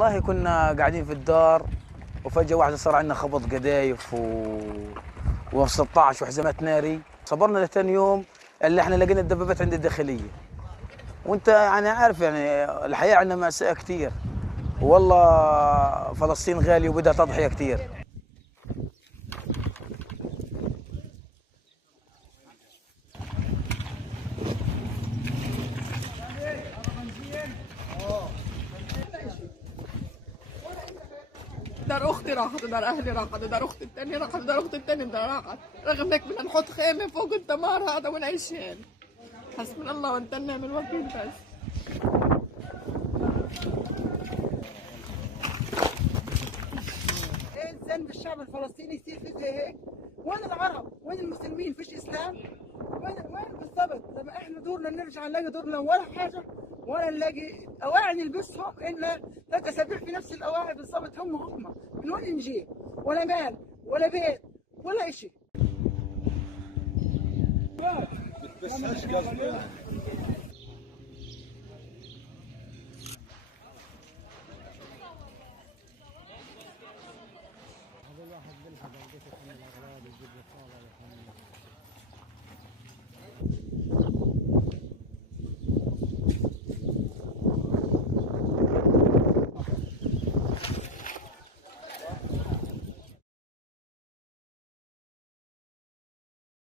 والله كنا قاعدين في الدار، وفجأة واحدة صار عندنا خبط قذايف وف 16 وحزمات ناري. صبرنا لثاني يوم اللي احنا لقينا الدبابات عند الداخلية. وانت يعني عارف يعني الحياة عندنا مأساة كثير، والله فلسطين غالية وبدها تضحية كثير. دار اختي راحت ودار اهلي راحت ودار اختي الثانيه راحت ودار اختي الثانيه راحت. رغم هيك بدنا نحط خيمه فوق الدمار هذا ونعيشين. حسبنا الله وانت نعم الوكيل بس. ايه الذنب الشعب الفلسطيني يصير في زي هيك؟ وين العرب؟ وين المسلمين؟ فيش اسلام؟ وين بالضبط؟ لما احنا دورنا نرجع نلاقي دورنا ولا حاجه، ولا نلاقي اواعي نلبسهم الا 3 اسابيع في نفس الاواعي بالضبط. هم من وين نجيب؟ ولا مال ولا بيت ولا شيء. بتبسهاش قصدي. الواحد بيلحق القصص من الاغراض يجيب له صاله.